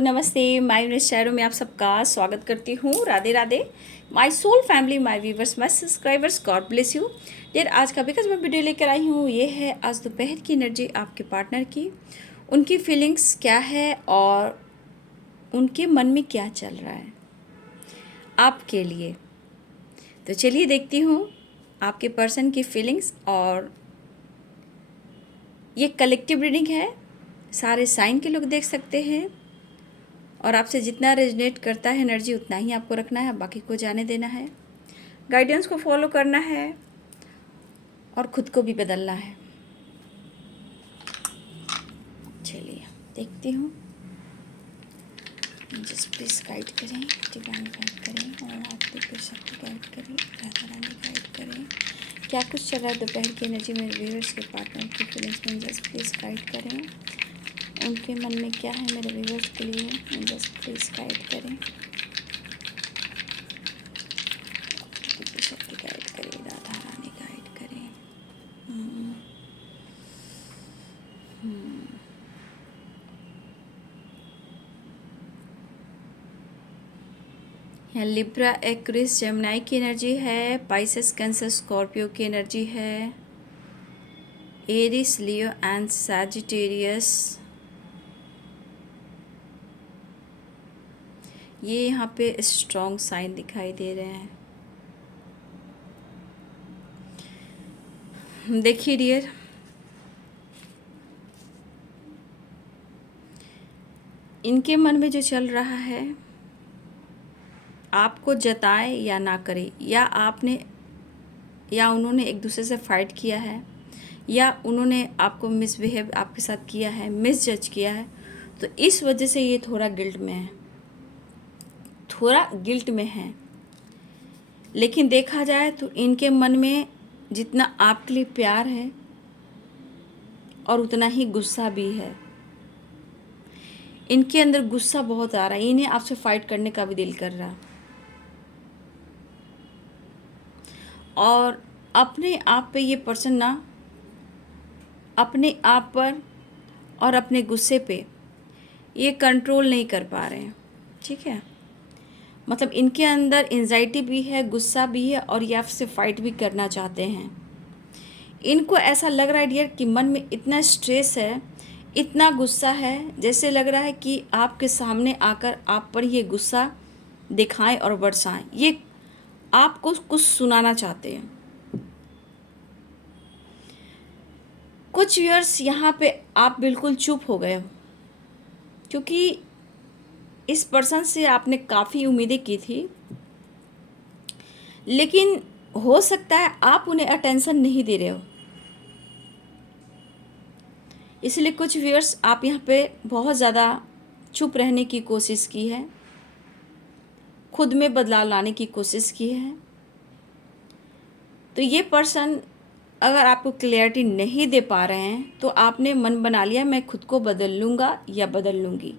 नमस्ते। माय शहरों में आप सबका स्वागत करती हूँ। Radhe Radhe. My soul family, my viewers, my subscribers, God bless you. यार आज का बिकॉज मैं वीडियो लेकर आई हूँ, ये है आज दोपहर की एनर्जी आपके पार्टनर की, उनकी फीलिंग्स क्या है और उनके मन में क्या चल रहा है आपके लिए। तो चलिए देखती हूँ आपके पर्सन की फीलिंग्स। और ये कलेक्टिव रीडिंग है, सारे साइन के लोग देख सकते हैं और आपसे जितना रेजनेट करता है एनर्जी उतना ही आपको रखना है, बाकी को जाने देना है, गाइडेंस को फॉलो करना है और खुद को भी बदलना है। चलिए देखती हूँ, जस्ट प्लीज गाइड करें, डिवाइन गाइड करें और आप देखो शक्ति गाइड करें, राधा रानी गाइड करें। क्या कुछ चल रहा है दोपहर की एनर्जी में व्यूअर्स के पार्टनर की फीलिंग्स में, जस्ट प्लीज गाइड करें। उनके मन में क्या है मेरे व्यूअर्स के लिए, जस्ट प्लीज गाइड करें। शक्ति गाइड करें, राधा रानी गाइड करें। यहाँ लिब्रा, एक्वेरियस, जेमिनी की एनर्जी है, पाइसेस, कैंसर, स्कॉर्पियो की एनर्जी है, एरिस, लियो एंड सैजिटेरियस। ये यहाँ पे स्ट्रॉन्ग साइन दिखाई दे रहे हैं। देखिए डियर, इनके मन में जो चल रहा है, आपको जताए या ना करे, या आपने या उन्होंने एक दूसरे से फाइट किया है, या उन्होंने आपको मिसबिहेव आपके साथ किया है, मिसजज किया है, तो इस वजह से ये थोड़ा गिल्ट में है, थोड़ा गिल्ट में है। लेकिन देखा जाए तो इनके मन में जितना आपके लिए प्यार है और उतना ही गुस्सा भी है। इनके अंदर गुस्सा बहुत आ रहा है, इन्हें आपसे फाइट करने का भी दिल कर रहा, और अपने आप पे ये पर्सन ना अपने आप पर और अपने गुस्से पे ये कंट्रोल नहीं कर पा रहे हैं। ठीक है, मतलब इनके अंदर एंजाइटी भी है, गुस्सा भी है, और ये आपसे फाइट भी करना चाहते हैं। इनको ऐसा लग रहा है डियर कि मन में इतना स्ट्रेस है, इतना गुस्सा है, जैसे लग रहा है कि आपके सामने आकर आप पर ये गुस्सा दिखाएं और बरसाएं। ये आपको कुछ सुनाना चाहते हैं। कुछ व्यूअर्स यहाँ पे आप बिल्कुल चुप हो गए हो, क्योंकि इस पर्सन से आपने काफ़ी उम्मीदें की थी, लेकिन हो सकता है आप उन्हें अटेंशन नहीं दे रहे हो। इसलिए कुछ व्यूअर्स आप यहाँ पे बहुत ज़्यादा चुप रहने की कोशिश की है, खुद में बदलाव लाने की कोशिश की है। तो ये पर्सन अगर आपको क्लैरिटी नहीं दे पा रहे हैं तो आपने मन बना लिया मैं खुद को बदल लूँगा या बदल लूँगी।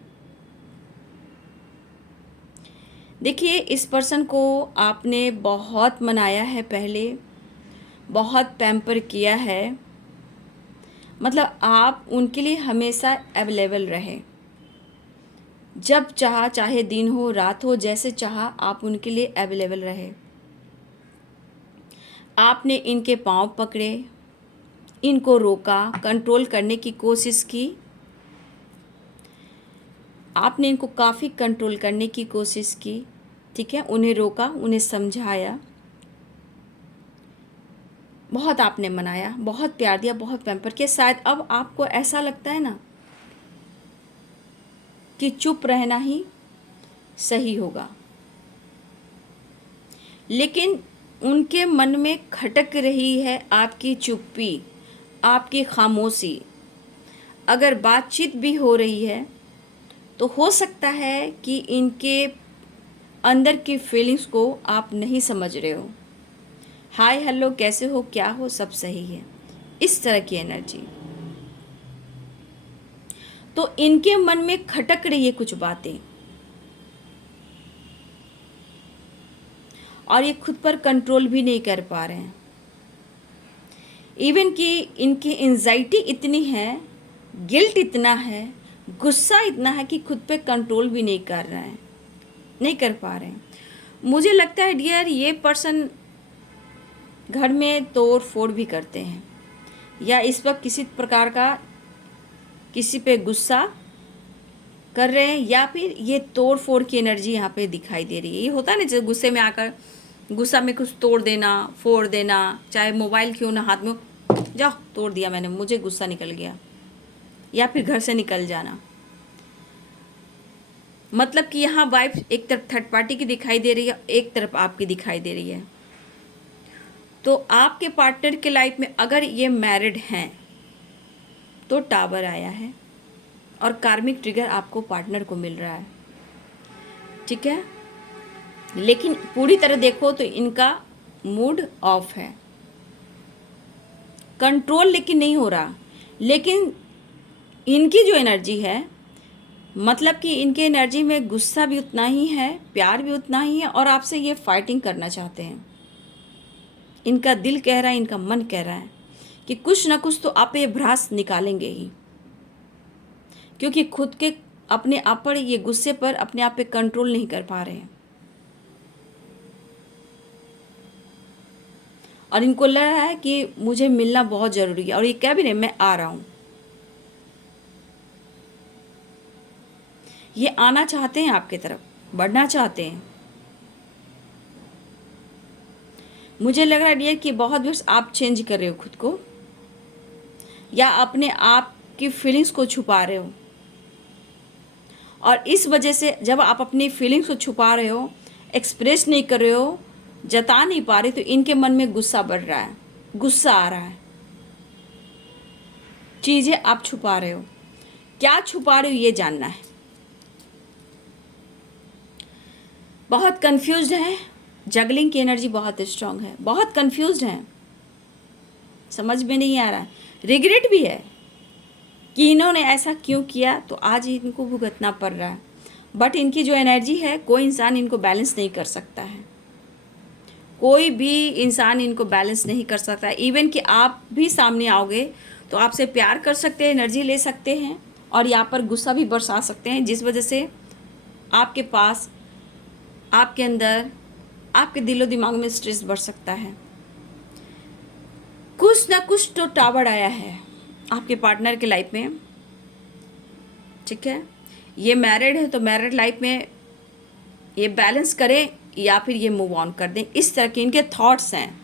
देखिए, इस पर्सन को आपने बहुत मनाया है, पहले बहुत पैम्पर किया है, मतलब आप उनके लिए हमेशा अवेलेबल रहे। जब चाहा, चाहे दिन हो रात हो, जैसे चाहा आप उनके लिए अवेलेबल रहे। आपने इनके पाँव पकड़े, इनको रोका, कंट्रोल करने की कोशिश की। आपने इनको काफ़ी कंट्रोल करने की कोशिश की। ठीक है, उन्हें रोका, उन्हें समझाया, बहुत आपने मनाया, बहुत प्यार दिया, बहुत पैम्पर किया। शायद अब आपको ऐसा लगता है ना कि चुप रहना ही सही होगा, लेकिन उनके मन में खटक रही है आपकी चुप्पी, आपकी खामोशी। अगर बातचीत भी हो रही है तो हो सकता है कि इनके अंदर की फीलिंग्स को आप नहीं समझ रहे हो। हाय हेलो, कैसे हो, क्या हो, सब सही है, इस तरह की एनर्जी। तो इनके मन में खटक रही है कुछ बातें, और ये खुद पर कंट्रोल भी नहीं कर पा रहे हैं। इवन कि इनकी एंजाइटी इतनी है, गिल्ट इतना है, गुस्सा इतना है कि खुद पे कंट्रोल भी नहीं कर रहे हैं, नहीं कर पा रहे हैं। मुझे लगता है डियर, ये पर्सन घर में तोड़ फोड़ भी करते हैं, या इस वक्त किसी प्रकार का किसी पे गुस्सा कर रहे हैं, या फिर ये तोड़ फोड़ की एनर्जी यहाँ पे दिखाई दे रही है। ये होता है ना, जैसे गुस्से में आकर गुस्सा में कुछ तोड़ देना, फोड़ देना, चाहे मोबाइल क्यों ना हाथ में, जाओ तोड़ दिया मैंने, मुझे गुस्सा निकल गया, या फिर घर से निकल जाना। मतलब कि यहाँ वाइफ एक तरफ थर्ड पार्टी की दिखाई दे रही है, एक तरफ आपकी दिखाई दे रही है। तो आपके पार्टनर के लाइफ में अगर ये मैरिड हैं तो टावर आया है और कार्मिक ट्रिगर आपको पार्टनर को मिल रहा है, ठीक है। लेकिन पूरी तरह देखो तो इनका मूड ऑफ है, कंट्रोल लेकिन नहीं हो रहा। लेकिन इनकी जो एनर्जी है, मतलब कि इनके एनर्जी में गुस्सा भी उतना ही है, प्यार भी उतना ही है, और आपसे ये फाइटिंग करना चाहते हैं। इनका दिल कह रहा है, इनका मन कह रहा है कि कुछ ना कुछ तो आप ये भ्रास निकालेंगे ही, क्योंकि खुद के अपने आप पर, ये गुस्से पर अपने आप पे कंट्रोल नहीं कर पा रहे हैं। और इनको लग रहा है कि मुझे मिलना बहुत ज़रूरी है, और ये कह भी रहे मैं आ रहा हूँ। ये आना चाहते हैं, आपके तरफ बढ़ना चाहते हैं। मुझे लग रहा है डियर कि बहुत बस आप चेंज कर रहे हो खुद को, या अपने आप की फीलिंग्स को छुपा रहे हो, और इस वजह से जब आप अपनी फीलिंग्स को छुपा रहे हो, एक्सप्रेस नहीं कर रहे हो, जता नहीं पा रहे, तो इनके मन में गुस्सा बढ़ रहा है, गुस्सा आ रहा है। चीज़ें आप छुपा रहे हो, क्या छुपा रहे हो ये जानना है। बहुत कंफ्यूज्ड हैं, जगलिंग की एनर्जी बहुत स्ट्रांग है, बहुत कंफ्यूज्ड हैं, समझ में नहीं आ रहा है। रिग्रेट भी है कि इन्होंने ऐसा क्यों किया, तो आज इनको भुगतना पड़ रहा है। बट इनकी जो एनर्जी है, कोई इंसान इनको बैलेंस नहीं कर सकता है, कोई भी इंसान इनको बैलेंस नहीं कर सकता। इवन कि आप भी सामने आओगे तो आपसे प्यार कर सकते हैं, एनर्जी ले सकते हैं, और यहाँ पर गुस्सा भी बरसा सकते हैं, जिस वजह से आपके पास, आपके अंदर, आपके दिलो दिमाग में स्ट्रेस बढ़ सकता है। कुछ ना कुछ तो टावर आया है आपके पार्टनर के लाइफ में, ठीक है। ये मैरिड है तो मैरिड लाइफ में ये बैलेंस करें या फिर ये मूव ऑन कर दें, इस तरह के इनके थॉट्स हैं,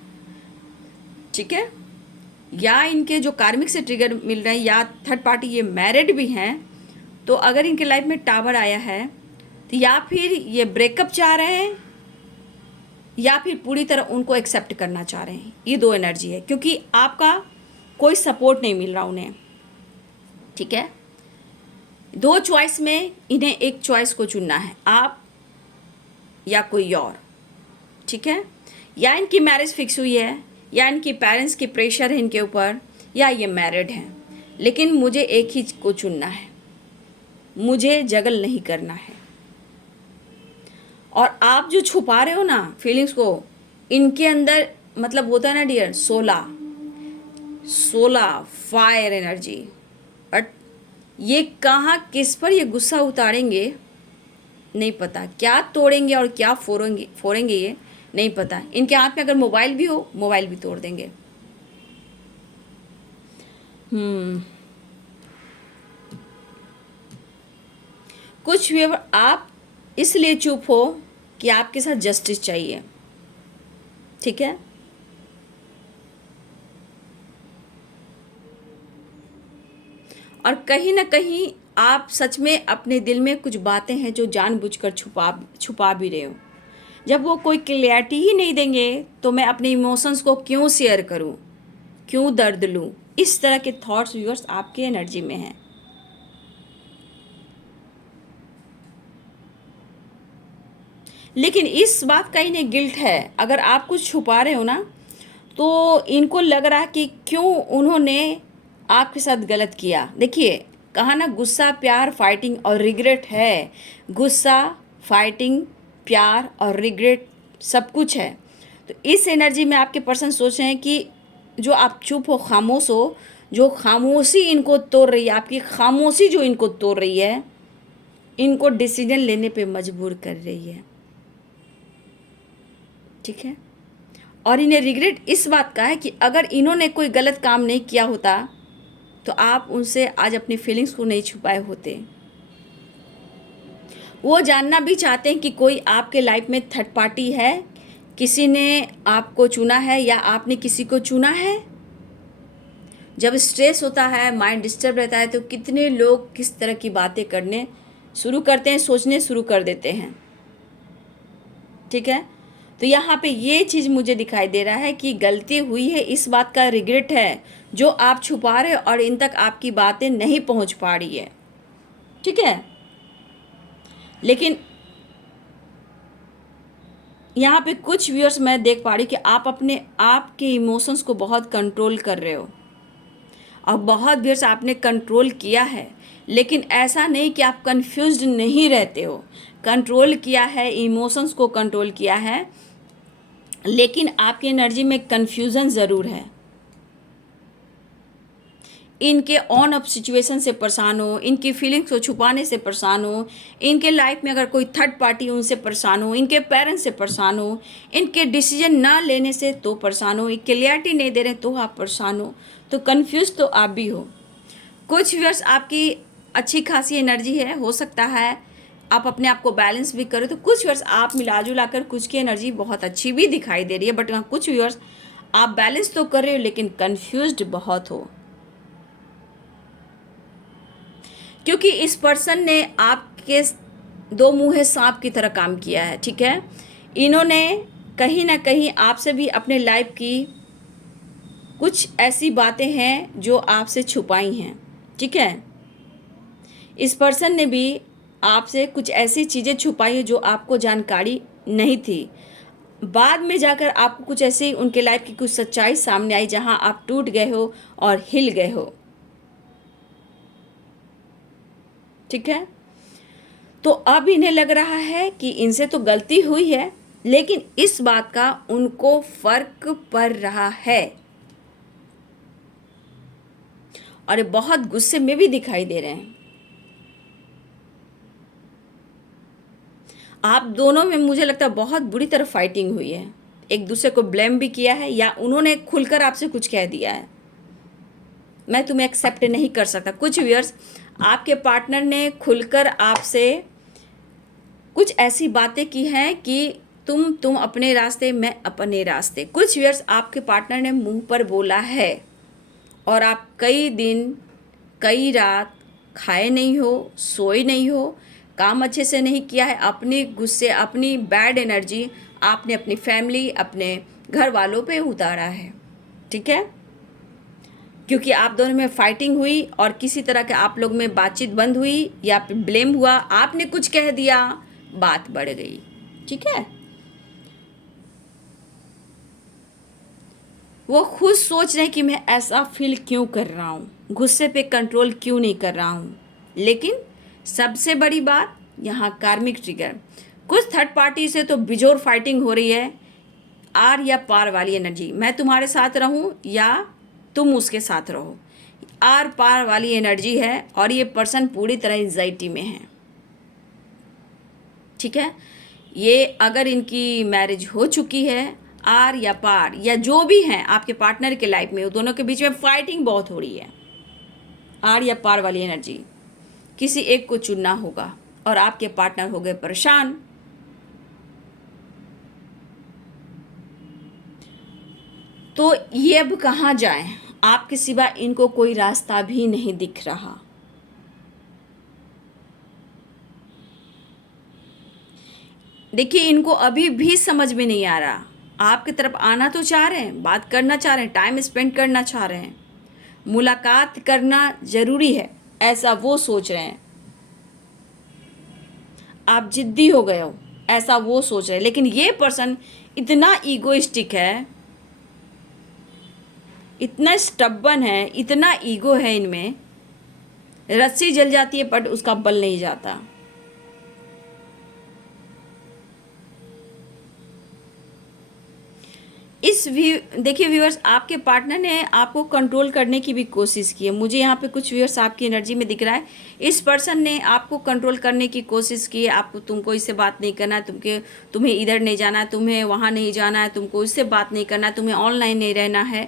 ठीक है। या इनके जो कार्मिक से ट्रिगर मिल रहे हैं, या थर्ड पार्टी ये मैरिड भी हैं, तो अगर इनके लाइफ में टावर आया है तो या फिर ये ब्रेकअप चाह रहे हैं, या फिर पूरी तरह उनको एक्सेप्ट करना चाह रहे हैं। ये दो एनर्जी है, क्योंकि आपका कोई सपोर्ट नहीं मिल रहा उन्हें, ठीक है। दो चॉइस में इन्हें एक चॉइस को चुनना है, आप या कोई और, ठीक है। या इनकी मैरिज फिक्स हुई है, या इनकी पेरेंट्स की प्रेशर है इनके ऊपर, या ये मैरिड हैं, लेकिन मुझे एक ही को चुनना है, मुझे जगल नहीं करना है। और आप जो छुपा रहे हो ना फीलिंग्स को, इनके अंदर मतलब होता है ना डियर, 16 फायर एनर्जी। बट ये कहाँ किस पर ये गुस्सा उतारेंगे नहीं पता, क्या तोड़ेंगे और क्या फोड़ेंगे ये नहीं पता। इनके हाथ में अगर मोबाइल भी हो, मोबाइल भी तोड़ देंगे। कुछ भी आप इसलिए चुप हो कि आपके साथ जस्टिस चाहिए, ठीक है। और कहीं ना कहीं आप सच में अपने दिल में कुछ बातें हैं जो जानबूझकर छुपा भी रहे हो। जब वो कोई क्लैरिटी ही नहीं देंगे तो मैं अपने इमोशंस को क्यों शेयर करूं, क्यों दर्द लूं, इस तरह के थॉट्स व्यूअर्स आपके एनर्जी में हैं। लेकिन इस बात का इन्हें गिल्ट है, अगर आप कुछ छुपा रहे हो ना, तो इनको लग रहा है कि क्यों उन्होंने आपके साथ गलत किया। देखिए कहा ना, गुस्सा, प्यार, फाइटिंग और रिग्रेट है। गुस्सा, फाइटिंग, प्यार और रिग्रेट सब कुछ है। तो इस एनर्जी में आपके पर्सन सोच रहे हैं कि जो आप चुप हो, खामोश हो, जो खामोशी इनको तोड़ रही है, आपकी खामोशी जो इनको तोड़ रही है, इनको डिसीजन लेने पे मजबूर कर रही है। ठीक है। और इन्हें रिग्रेट इस बात का है कि अगर इन्होंने कोई गलत काम नहीं किया होता तो आप उनसे आज अपनी फीलिंग्स को नहीं छुपाए होते। वो जानना भी चाहते हैं कि कोई आपके लाइफ में थर्ड पार्टी है, किसी ने आपको चुना है या आपने किसी को चुना है। जब स्ट्रेस होता है, माइंड डिस्टर्ब रहता है, तो कितने लोग किस तरह की बातें करने शुरू करते हैं, सोचने शुरू कर देते हैं। ठीक है। तो यहाँ पे ये चीज़ मुझे दिखाई दे रहा है कि गलती हुई है, इस बात का रिग्रेट है जो आप छुपा रहे हो और इन तक आपकी बातें नहीं पहुँच पा रही है। ठीक है। लेकिन यहाँ पे कुछ व्यूअर्स मैं देख पा रही कि आप अपने आप के इमोशंस को बहुत कंट्रोल कर रहे हो और बहुत व्यूअर्स आपने कंट्रोल किया है, लेकिन ऐसा नहीं कि आप कंफ्यूज्ड नहीं रहते हो। कंट्रोल किया है, इमोशंस को कंट्रोल किया है, लेकिन आपकी एनर्जी में कंफ्यूजन ज़रूर है। इनके ऑन अप सिचुएशन से परेशान हो, इनकी फीलिंग्स को छुपाने से परेशान हो, इनके लाइफ में अगर कोई थर्ड पार्टी उनसे परेशान हो, इनके पेरेंट्स से परेशान हो, इनके डिसीजन ना लेने से तो परेशान हो, क्लियरिटी नहीं दे रहे तो आप परेशान हो, तो कंफ्यूज तो आप भी हो। कुछ व्यूअर्स आपकी अच्छी खासी एनर्जी है, हो सकता है आप अपने आप को बैलेंस भी करो, तो कुछ व्यूअर्स आप मिला जुला कर कुछ की एनर्जी बहुत अच्छी भी दिखाई दे रही है, बट कुछ व्यूअर्स आप बैलेंस तो कर रहे हो लेकिन कंफ्यूज्ड बहुत हो, क्योंकि इस पर्सन ने आपके दो मुँहे सांप की तरह काम किया है। ठीक है। इन्होंने कहीं ना कहीं आपसे भी अपने लाइफ की कुछ ऐसी बातें हैं जो आपसे छुपाई हैं। ठीक है। इस पर्सन ने भी आपसे कुछ ऐसी चीज़ें छुपाई हैं जो आपको जानकारी नहीं थी। बाद में जाकर आपको कुछ ऐसी उनके लाइफ की कुछ सच्चाई सामने आई जहां आप टूट गए हो और हिल गए हो। ठीक है। तो अब इन्हें लग रहा है कि इनसे तो गलती हुई है, लेकिन इस बात का उनको फर्क पड़ रहा है और ये बहुत गुस्से में भी दिखाई दे रहे हैं। आप दोनों में मुझे लगता है बहुत बुरी तरह फाइटिंग हुई है, एक दूसरे को ब्लेम भी किया है या उन्होंने खुलकर आपसे कुछ कह दिया है, मैं तुम्हें एक्सेप्ट नहीं कर सकता। कुछ व्यूअर्स आपके पार्टनर ने खुलकर आपसे कुछ ऐसी बातें की हैं कि तुम अपने रास्ते, मैं अपने रास्ते। कुछ व्यूअर्स आपके पार्टनर ने मुंह पर बोला है और आप कई दिन कई रात खाए नहीं हो, सोए नहीं हो, काम अच्छे से नहीं किया है, अपने गुस्से, अपनी बैड एनर्जी आपने अपनी फैमिली, अपने घर वालों पे उतारा है। ठीक है। क्योंकि आप दोनों में फाइटिंग हुई और किसी तरह के आप लोग में बातचीत बंद हुई या ब्लेम हुआ, आपने कुछ कह दिया, बात बढ़ गई। ठीक है। वो खुद सोच रहे हैं कि मैं ऐसा फील क्यों कर रहा हूँ, गुस्से पे कंट्रोल क्यों नहीं कर रहा हूँ। लेकिन सबसे बड़ी बात यहाँ कार्मिक ट्रिगर, कुछ थर्ड पार्टी से तो बिजोर फाइटिंग हो रही है। आर या पार वाली एनर्जी, मैं तुम्हारे साथ रहूँ या तुम उसके साथ रहो, आर पार वाली एनर्जी है और ये पर्सन पूरी तरह एंजाइटी में है। ठीक है। ये अगर इनकी मैरिज हो चुकी है, आर या पार या जो भी हैं आपके पार्टनर के लाइफ में, वो दोनों के बीच में फाइटिंग बहुत हो रही है। आर या पार वाली एनर्जी, किसी एक को चुनना होगा और आपके पार्टनर हो गए परेशान। तो ये अब कहाँ जाएं, आपके सिवा इनको कोई रास्ता भी नहीं दिख रहा। देखिए, इनको अभी भी समझ में नहीं आ रहा, आपकी तरफ आना तो चाह रहे हैं, बात करना चाह रहे हैं, टाइम स्पेंड करना चाह रहे हैं, मुलाकात करना ज़रूरी है, ऐसा वो सोच रहे हैं। आप जिद्दी हो गए हो, ऐसा वो सोच रहे हैं। लेकिन ये पर्सन इतना ईगोइस्टिक है, इतना स्टब्बन है, इतना ईगो है इनमें, रस्सी जल जाती है बट उसका बल नहीं जाता। इस व्यू देखिए व्यूअर्स, आपके पार्टनर ने आपको कंट्रोल करने की भी कोशिश की है। मुझे यहाँ पे कुछ व्यूअर्स आपकी एनर्जी में दिख रहा है, इस पर्सन ने आपको कंट्रोल करने की कोशिश की है। आपको तुमको इससे बात नहीं करना है, तुम्हें इधर नहीं जाना है, तुम्हें वहाँ नहीं जाना है, तुमको इससे बात नहीं करना है, तुम्हें ऑनलाइन नहीं रहना है।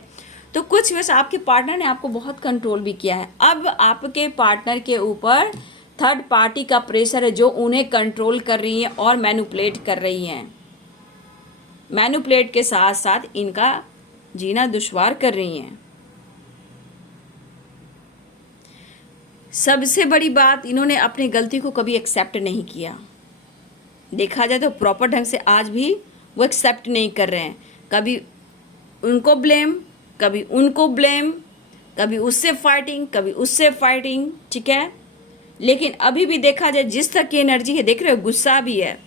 तो कुछ व्यूअर्स आपके पार्टनर ने आपको बहुत कंट्रोल भी किया है। अब आपके पार्टनर के ऊपर थर्ड पार्टी का प्रेशर है, जो उन्हें कंट्रोल कर रही है और मैनिपुलेट कर रही हैं। मैनिपुलेट के साथ साथ इनका जीना दुश्वार कर रही हैं। सबसे बड़ी बात, इन्होंने अपनी गलती को कभी एक्सेप्ट नहीं किया। देखा जाए तो प्रॉपर ढंग से आज भी वो एक्सेप्ट नहीं कर रहे हैं। कभी उनको ब्लेम, कभी उनको ब्लेम, कभी उससे फाइटिंग, कभी उससे फाइटिंग, ठीक है। लेकिन अभी भी देखा जाए जिस तरह की एनर्जी है, देख रहे हो, गुस्सा भी है,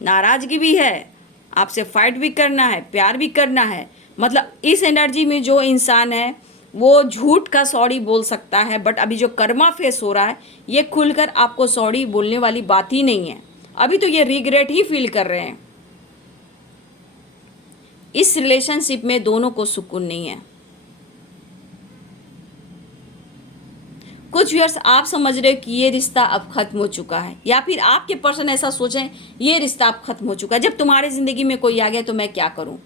नाराज़गी भी है, आपसे फाइट भी करना है, प्यार भी करना है। मतलब इस एनर्जी में जो इंसान है वो झूठ का सॉरी बोल सकता है, बट अभी जो कर्मा फेस हो रहा है ये खुलकर आपको सॉरी बोलने वाली बात ही नहीं है। अभी तो ये रिग्रेट ही फील कर रहे हैं। इस रिलेशनशिप में दोनों को सुकून नहीं है। कुछ व्यूअर्स आप समझ रहे हो कि ये रिश्ता अब खत्म हो चुका है, या फिर आपके पर्सन ऐसा सोचें ये रिश्ता अब खत्म हो चुका है। जब तुम्हारी ज़िंदगी में कोई आ गया तो मैं क्या करूं।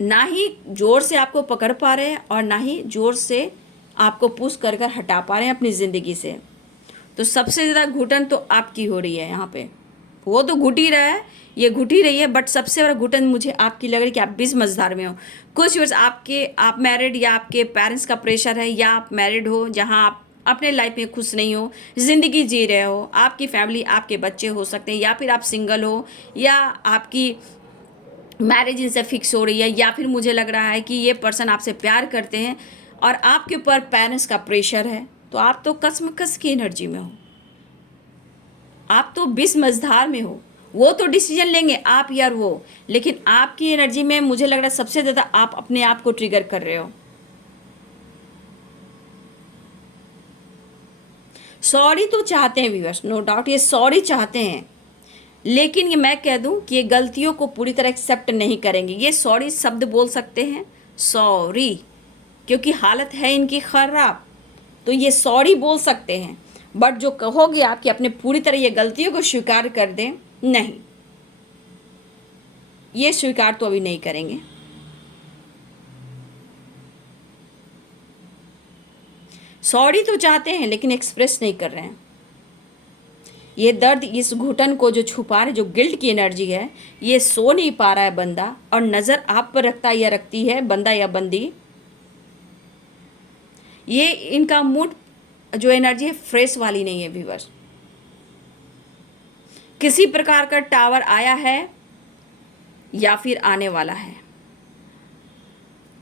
ना ही जोर से आपको पकड़ पा रहे हैं और ना ही जोर से आपको पुश कर कर हटा पा रहे हैं अपनी ज़िंदगी से। तो सबसे ज़्यादा घुटन तो आपकी हो रही है यहाँ पे। वो तो घुट ही रहा है, ये घुट ही रही है, बट सबसे बड़ा घुटन मुझे आपकी लग रही है कि आप बीच मझधार में हो। कुछ वर्ष आप मैरिड या आपके पेरेंट्स का प्रेशर है, या आप मैरिड हो जहाँ आप अपने लाइफ में खुश नहीं हो, ज़िंदगी जी रहे हो, आपकी फैमिली, आपके बच्चे हो सकते हैं, या फिर आप सिंगल हो, या आपकी मैरिज इनसे फिक्स हो रही है, या फिर मुझे लग रहा है कि ये पर्सन आपसे प्यार करते हैं और आपके ऊपर पेरेंट्स का प्रेशर है। तो आप तो कसमकस की एनर्जी में हो, आप तो बिस मझधार में हो। वो तो डिसीजन लेंगे आप या वो, लेकिन आपकी एनर्जी में मुझे लग रहा है सबसे ज़्यादा आप अपने आप को ट्रिगर कर रहे हो। सॉरी तो चाहते हैं व्यूअर्स, नो डाउट ये सॉरी चाहते हैं, लेकिन ये मैं कह दूं कि ये गलतियों को पूरी तरह एक्सेप्ट नहीं करेंगे। ये सॉरी शब्द बोल सकते हैं, सॉरी, क्योंकि हालत है इनकी ख़राब, तो ये सॉरी बोल सकते हैं। बट जो कहोगे आप कि अपने पूरी तरह ये गलतियों को स्वीकार कर दें, नहीं, ये स्वीकार तो अभी नहीं करेंगे। सॉरी तो चाहते हैं लेकिन एक्सप्रेस नहीं कर रहे हैं। ये दर्द, इस घुटन को जो छुपा रहे, जो गिल्ट की एनर्जी है, ये सो नहीं पा रहा है बंदा, और नज़र आप पर रखता या रखती है बंदा या बंदी। ये इनका मूड जो एनर्जी है फ्रेश वाली नहीं है व्यूअर्स। किसी प्रकार का टावर आया है या फिर आने वाला है।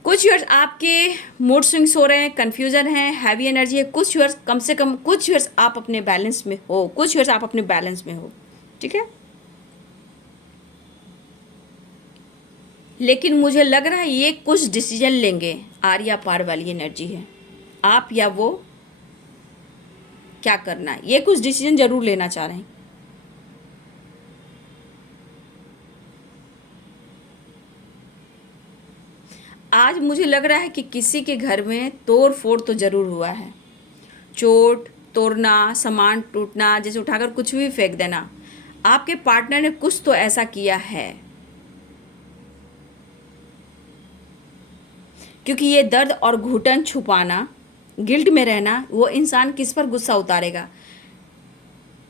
कुछ यूर्स आपके मूड स्विंग्स हो रहे हैं, कन्फ्यूजन है, हैवी एनर्जी है। कुछ यूर्स कम से कम, कुछ यूर्स आप अपने बैलेंस में हो, कुछ यूर्स आप अपने बैलेंस में हो, ठीक है। लेकिन मुझे लग रहा है ये कुछ डिसीजन लेंगे। आर्या पार वाली एनर्जी है, आप या वो क्या करना है, ये कुछ डिसीजन जरूर लेना चाह रहे हैं। आज मुझे लग रहा है कि किसी के घर में तोड़ फोड़ तो ज़रूर हुआ है। चोट, तोड़ना, सामान टूटना, जैसे उठाकर कुछ भी फेंक देना। आपके पार्टनर ने कुछ तो ऐसा किया है, क्योंकि ये दर्द और घुटन छुपाना, गिल्ट में रहना, वो इंसान किस पर गुस्सा उतारेगा,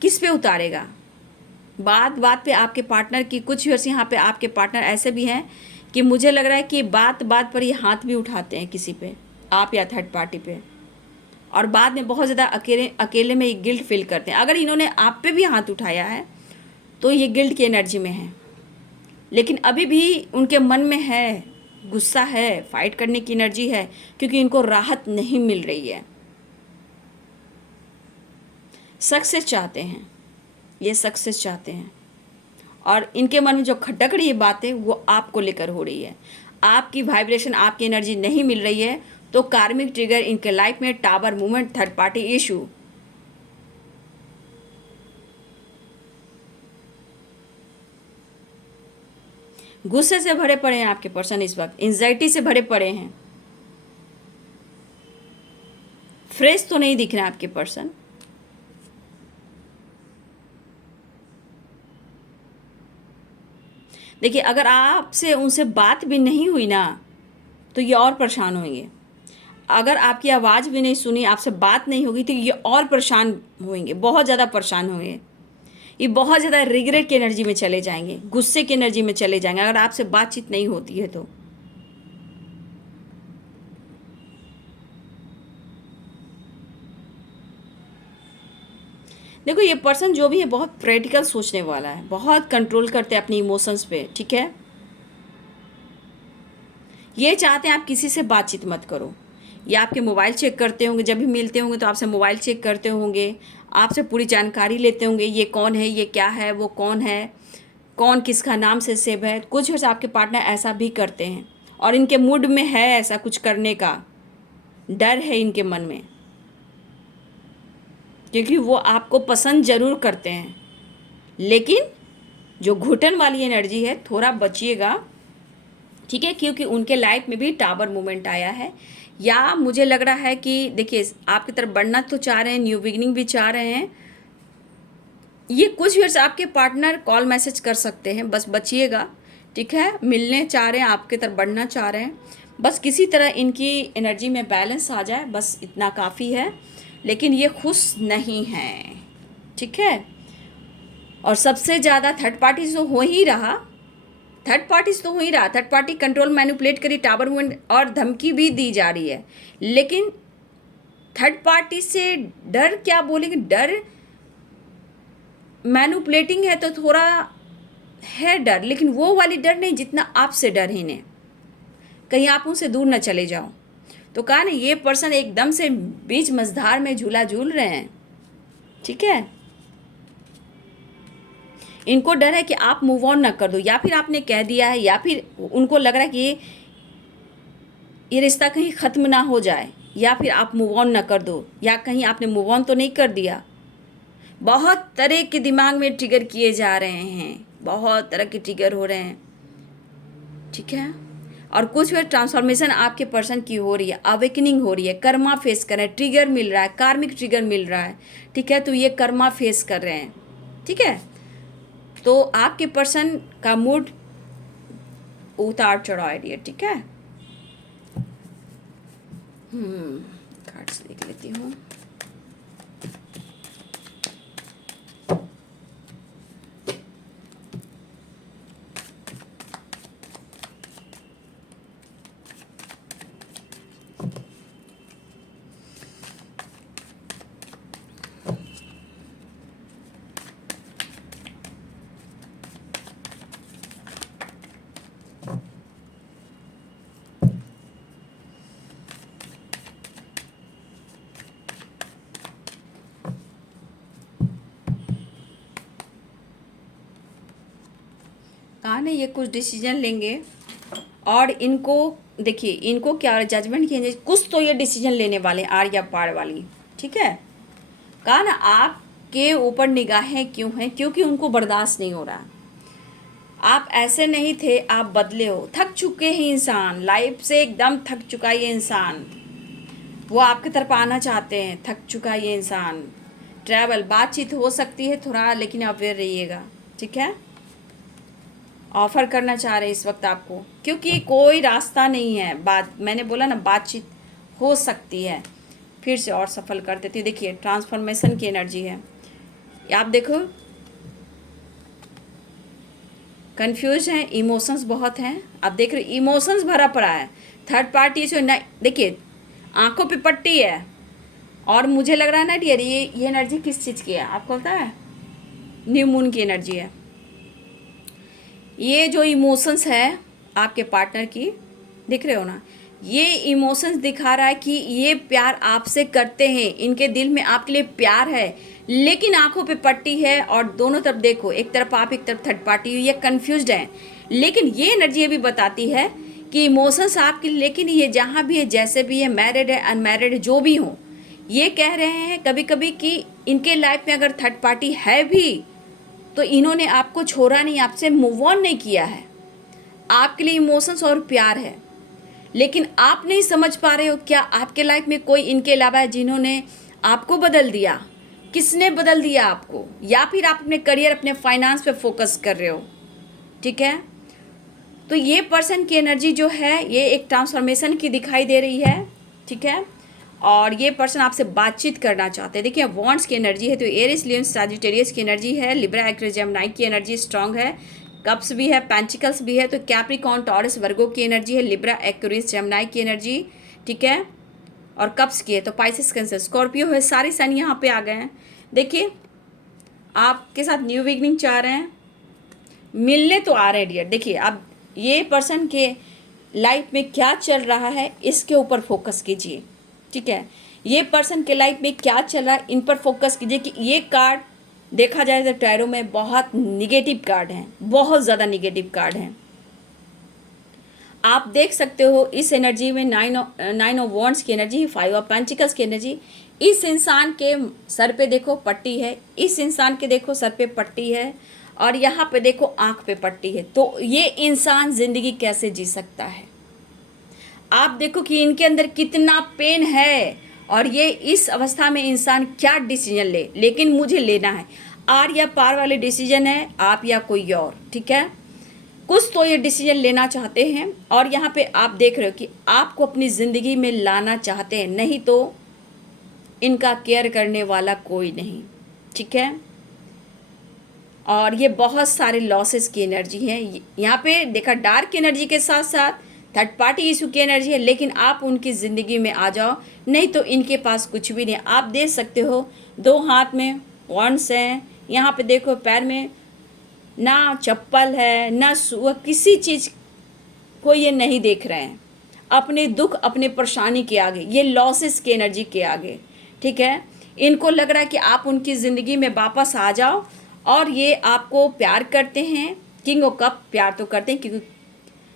किस पे उतारेगा। बात बात पे आपके पार्टनर की, कुछ व्यूअर्स यहाँ पे आपके पार्टनर ऐसे भी हैं कि मुझे लग रहा है कि बात बात पर ये हाथ भी उठाते हैं किसी पे, आप या थर्ड पार्टी पे, और बाद में बहुत ज़्यादा अकेले में ये गिल्ट फील करते हैं। अगर इन्होंने आप पे भी हाथ उठाया है तो ये गिल्ट की एनर्जी में है, लेकिन अभी भी उनके मन में है, गुस्सा है, फाइट करने की एनर्जी है, क्योंकि इनको राहत नहीं मिल रही है। सक्सेस चाहते हैं, ये सक्सेस चाहते हैं, और इनके मन में जो खटक रही है बातें वो आपको लेकर हो रही है। आपकी वाइब्रेशन, आपकी एनर्जी नहीं मिल रही है, तो कार्मिक ट्रिगर इनके लाइफ में, tower movement, third party issue. गुस्से से भरे पड़े हैं आपके पर्सन, इस वक्त एंजाइटी से भरे पड़े हैं, फ्रेश तो नहीं दिख रहे हैं आपके पर्सन। देखिए, अगर आपसे उनसे बात भी नहीं हुई ना तो ये और परेशान होंगे। अगर आपकी आवाज़ भी नहीं सुनी, आपसे बात नहीं होगी तो ये और परेशान होंगे, बहुत ज़्यादा परेशान होंगे। ये बहुत ज़्यादा रिग्रेट की एनर्जी में चले जाएंगे, गुस्से की एनर्जी में चले जाएंगे अगर आपसे बातचीत नहीं होती है तो। देखो, ये पर्सन जो भी है बहुत प्रैक्टिकल सोचने वाला है, बहुत कंट्रोल करते हैं अपनी इमोशंस पे, ठीक है। ये चाहते हैं आप किसी से बातचीत मत करो। ये आपके मोबाइल चेक करते होंगे, जब भी मिलते होंगे तो आपसे मोबाइल चेक करते होंगे, आपसे पूरी जानकारी लेते होंगे, ये कौन है, ये क्या है, वो कौन है, कौन किसका नाम से सेव है। कुछ वैसे आपके पार्टनर ऐसा भी करते हैं और इनके मूड में है ऐसा कुछ करने का, डर है इनके मन में, क्योंकि वो आपको पसंद ज़रूर करते हैं, लेकिन जो घुटन वाली एनर्जी है थोड़ा बचिएगा, ठीक है, क्योंकि उनके लाइफ में भी टावर मूवमेंट आया है। या मुझे लग रहा है कि देखिए, आपकी तरफ बढ़ना तो चाह रहे हैं, न्यू बिगिनिंग भी चाह रहे हैं। ये कुछ भी आपके पार्टनर कॉल मैसेज कर सकते हैं, बस बचिएगा, ठीक है। मिलने चाह रहे हैं, आपकी तरफ बढ़ना चाह रहे हैं, बस किसी तरह इनकी एनर्जी में बैलेंस आ जाए, बस इतना काफ़ी है। लेकिन ये खुश नहीं हैं, ठीक है। और सबसे ज़्यादा थर्ड पार्टी तो हो ही रहा, थर्ड पार्टी कंट्रोल मैनिपुलेट करी, टावर मूवमेंट और धमकी भी दी जा रही है। लेकिन थर्ड पार्टी से डर क्या बोलेंगे, डर मैनिपुलेटिंग है तो थोड़ा है डर, लेकिन वो वाली डर नहीं जितना आपसे डर ही ने, कहीं आप उनसे दूर न चले जाओ। तो कहा ना, ये पर्सन एकदम से बीच मझधार में झूला झूल रहे हैं, ठीक है। इनको डर है कि आप मूव ऑन ना कर दो, या फिर आपने कह दिया है, या फिर उनको लग रहा है कि ये रिश्ता कहीं ख़त्म ना हो जाए, या फिर आप मूव ऑन ना कर दो, या कहीं आपने मूव ऑन तो नहीं कर दिया। बहुत तरह के दिमाग में ट्रिगर किए जा रहे हैं, बहुत तरह के ट्रिगर हो रहे हैं, ठीक है। और कुछ बार ट्रांसफॉर्मेशन आपके पर्सन की हो रही है, अवेकनिंग हो रही है, कर्मा फेस कर रहे हैं, ट्रिगर मिल रहा है, कार्मिक ट्रिगर मिल रहा है, ठीक है। तो ये कर्मा फेस कर रहे हैं, ठीक है। तो आपके पर्सन का मूड उतार चढ़ाव है, ठीक है। कार्ड्स देख लेती हूँ। कहा ना, ये कुछ डिसीजन लेंगे और इनको देखिए, इनको क्या जजमेंट किए, कुछ तो ये डिसीजन लेने वाले, आर या पार वाली, ठीक है। कहा ना, आपके ऊपर निगाहें क्यों हैं, क्योंकि उनको बर्दाश्त नहीं हो रहा। आप ऐसे नहीं थे, आप बदले हो, थक चुके हैं इंसान, लाइफ से एकदम थक चुका है ये इंसान। वो आपकी तरफ आना चाहते हैं, थक चुका है ये इंसान। ट्रैवल, बातचीत हो सकती है थोड़ा, लेकिन अवेयर रहिएगा, ठीक है। ऑफ़र करना चाह रहे हैं इस वक्त आपको, क्योंकि कोई रास्ता नहीं है। बात मैंने बोला ना, बातचीत हो सकती है। फिर से और सफल कर देती है। देखिए, ट्रांसफॉर्मेशन की एनर्जी है। आप देखो, कंफ्यूज हैं, इमोशंस बहुत हैं। आप देख रहे हो, इमोशंस भरा पड़ा है। थर्ड पार्टी जो न, देखिए आंखों पे पट्टी है, और मुझे लग रहा है ना डियर, ये एनर्जी किस चीज़ की है आपको पता है? न्यू मून की एनर्जी है। ये जो इमोशंस है आपके पार्टनर की, दिख रहे हो ना, ये इमोशंस दिखा रहा है कि ये प्यार आपसे करते हैं, इनके दिल में आपके लिए प्यार है, लेकिन आंखों पे पट्टी है। और दोनों तरफ देखो, एक तरफ आप, एक तरफ थर्ड पार्टी, ये कंफ्यूज्ड है। लेकिन ये एनर्जी ये भी बताती है कि इमोशंस आपके, लेकिन ये जहाँ भी है, जैसे भी है, मैरिड है, अनमैरिड है, जो भी हो, ये कह रहे हैं कभी कभी कि इनके लाइफ में अगर थर्ड पार्टी है भी तो इन्होंने आपको छोड़ा नहीं, आपसे मूव ऑन नहीं किया है। आपके लिए इमोशंस और प्यार है, लेकिन आप नहीं समझ पा रहे हो क्या आपके लाइफ में कोई इनके अलावा है जिन्होंने आपको बदल दिया? किसने बदल दिया आपको? या फिर आप अपने करियर, अपने फाइनेंस पे फोकस कर रहे हो? ठीक है, तो ये पर्सन की एनर्जी जो है ये एक ट्रांसफॉर्मेशन की दिखाई दे रही है। ठीक है, और ये पर्सन आपसे बातचीत करना चाहते हैं। देखिए वॉन्ड्स की एनर्जी है, तो एरिस, लियन, सजिटेरियस की एनर्जी है, लिब्रा, एक्वेरियस, जेमिनी की एनर्जी स्ट्रांग है, कप्स भी है, पेंटिकल्स भी है, तो कैप्रिकॉर्न, टॉरस, वर्गो की एनर्जी है, लिब्रा, एक्वेरियस, जेमिनी की एनर्जी। ठीक है, और कप्स की है तो पाइसेस, कैंसर, स्कॉर्पियो है। सारे सन यहाँ पे आ गए हैं। देखिए आपके साथ न्यू बिगनिंग चाह रहे हैं, मिलने तो आ रहे हैं डियर। देखिए अब ये पर्सन के लाइफ में क्या चल रहा है इसके ऊपर फोकस कीजिए। ठीक है, ये पर्सन के लाइफ में क्या चल रहा है इन पर फोकस कीजिए कि ये कार्ड देखा जाए तो टैरो में बहुत निगेटिव कार्ड हैं, बहुत ज़्यादा निगेटिव कार्ड हैं। आप देख सकते हो इस एनर्जी में नाइन ऑफ वॉन्ड्स की एनर्जी, 5 ऑफ पेंटिकल्स की एनर्जी। इस इंसान के सर पे देखो पट्टी है, इस इंसान के देखो सर पे पट्टी है, और यहाँ पे देखो आँख पे पट्टी है। तो ये इंसान ज़िंदगी कैसे जी सकता है? आप देखो कि इनके अंदर कितना पेन है, और ये इस अवस्था में इंसान क्या डिसीजन ले, लेकिन मुझे लेना है। आर या पार वाले डिसीजन है, आप या कोई और। ठीक है, कुछ तो ये डिसीजन लेना चाहते हैं, और यहाँ पे आप देख रहे हो कि आपको अपनी ज़िंदगी में लाना चाहते हैं, नहीं तो इनका केयर करने वाला कोई नहीं। ठीक है, और ये बहुत सारे लॉसेस की एनर्जी है। यहाँ पे देखा डार्क एनर्जी के साथ साथ थर्ड पार्टी इशू की एनर्जी है, लेकिन आप उनकी ज़िंदगी में आ जाओ, नहीं तो इनके पास कुछ भी नहीं। आप देख सकते हो 2 हाथ में वॉन्ड्स हैं, यहाँ पे देखो पैर में ना चप्पल है ना किसी चीज़ को ये नहीं देख रहे हैं अपने दुख, अपने परेशानी के आगे, ये लॉसेस की एनर्जी के आगे। ठीक है, इनको लग रहा है कि आप उनकी ज़िंदगी में वापस आ जाओ, और ये आपको प्यार करते हैं। किंग ऑफ कप प्यार तो करते हैं, क्योंकि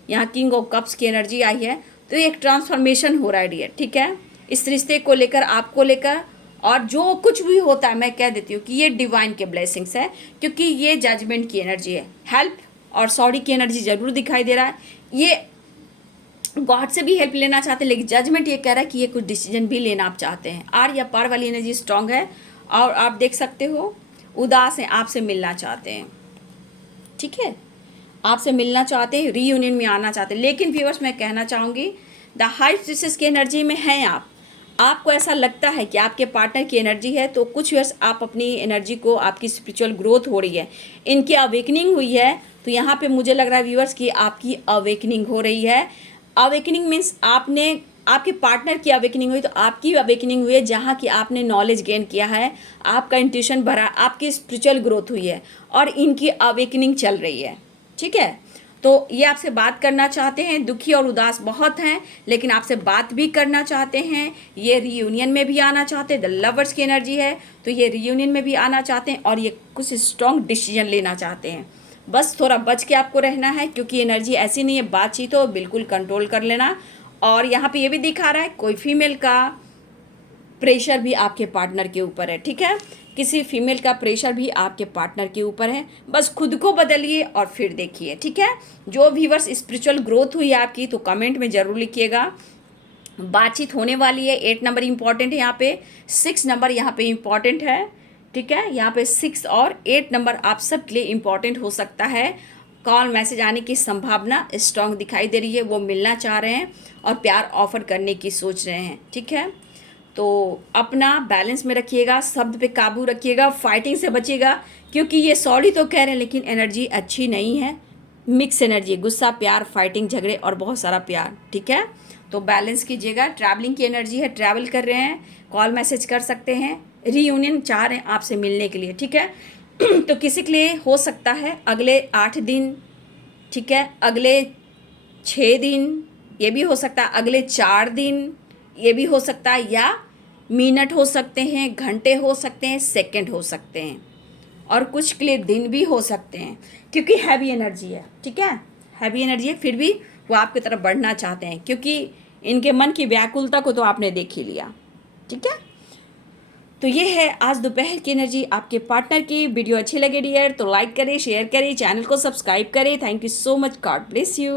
यहाँ किंग ऑफ कप्स की एनर्जी आई है, तो एक ट्रांसफॉर्मेशन हो रहा है डियर। ठीक है, इस रिश्ते को लेकर, आपको लेकर, और जो कुछ भी होता है मैं कह देती हूँ कि ये डिवाइन के ब्लेसिंग्स है, क्योंकि ये जजमेंट की एनर्जी है। हेल्प और सॉरी की एनर्जी ज़रूर दिखाई दे रहा है। ये गॉड से भी हेल्प लेना चाहते हैं, लेकिन जजमेंट ये कह रहा है कि ये कुछ डिसीजन भी लेना आप चाहते हैं। आर या पार वाली एनर्जी स्ट्रांग है, और आप देख सकते हो उदास हैं, आपसे मिलना चाहते हैं। ठीक है, आपसे मिलना चाहते हैं, रीयूनियन में आना चाहते हैं। लेकिन व्यूअर्स मैं कहना चाहूँगी द हाई प्रिंसेस की एनर्जी में हैं आप। आपको ऐसा लगता है कि आपके पार्टनर की एनर्जी है, तो कुछ व्यूअर्स आप अपनी एनर्जी को, आपकी स्पिरिचुअल ग्रोथ हो रही है, इनकी अवेकनिंग हुई है। तो यहाँ पे मुझे लग रहा है व्यूअर्स कि आपकी अवेकनिंग हो रही है। अवेकनिंग मीन्स आपने, आपके पार्टनर की अवेकनिंग हुई तो आपकी अवेकनिंग हुई है, जहाँ की आपने नॉलेज गेन किया है, आपका इंट्यूशन बढ़ा, आपकी स्पिरिचुअल ग्रोथ हुई है, और इनकी अवेकनिंग चल रही है। ठीक है, तो ये आपसे बात करना चाहते हैं, दुखी और उदास बहुत हैं, लेकिन आपसे बात भी करना चाहते हैं। ये रीयूनियन में भी आना चाहते हैं, द लवर्स की एनर्जी है, तो ये रीयूनियन में भी आना चाहते हैं, और ये कुछ स्ट्रॉन्ग डिसीजन लेना चाहते हैं। बस थोड़ा बच के आपको रहना है, क्योंकि एनर्जी ऐसी नहीं है, बातचीत हो बिल्कुल कंट्रोल कर लेना। और यहाँ पे ये भी दिखा रहा है कोई फीमेल का प्रेशर भी आपके पार्टनर के ऊपर है। ठीक है, किसी फीमेल का प्रेशर भी आपके पार्टनर के ऊपर है। बस खुद को बदलिए और फिर देखिए। ठीक है, जो व्यूअर्स स्पिरिचुअल ग्रोथ हुई आपकी, तो कमेंट में ज़रूर लिखिएगा। बातचीत होने वाली है। 8 नंबर इम्पॉर्टेंट है यहाँ पे, 6 नंबर यहाँ पे इम्पॉर्टेंट है। ठीक है, यहाँ पे 6 और 8 नंबर आप सब के लिए इम्पॉर्टेंट हो सकता है। कॉल मैसेज आने की संभावना स्ट्रांग दिखाई दे रही है, वो मिलना चाह रहे हैं और प्यार ऑफर करने की सोच रहे हैं। ठीक है, तो अपना बैलेंस में रखिएगा, शब्द पे काबू रखिएगा, फाइटिंग से बचिएगा, क्योंकि ये सॉरी तो कह रहे हैं लेकिन एनर्जी अच्छी नहीं है, मिक्स एनर्जी, गुस्सा, प्यार, फाइटिंग, झगड़े और बहुत सारा प्यार। ठीक है, तो बैलेंस कीजिएगा। ट्रैवलिंग की एनर्जी है, ट्रैवल कर रहे हैं, कॉल मैसेज कर सकते हैं, रीयूनियन चाह रहे हैं आपसे मिलने के लिए। ठीक है, तो किसी के लिए हो सकता है अगले 8 दिन, ठीक है, अगले 6 दिन, ये भी हो सकता है अगले 4 दिन, ये भी हो सकता है, या मिनट हो सकते हैं, घंटे हो सकते हैं, सेकंड हो सकते हैं, और कुछ के लिए दिन भी हो सकते हैं, क्योंकि हैवी एनर्जी है। ठीक है, हैवी एनर्जी है, फिर भी वो आपकी तरफ बढ़ना चाहते हैं, क्योंकि इनके मन की व्याकुलता को तो आपने देख ही लिया। ठीक है, तो ये है आज दोपहर की एनर्जी आपके पार्टनर की। वीडियो अच्छी लगे डियर तो लाइक करें, शेयर करें, चैनल को सब्सक्राइब करें। Thank you so much. God bless you.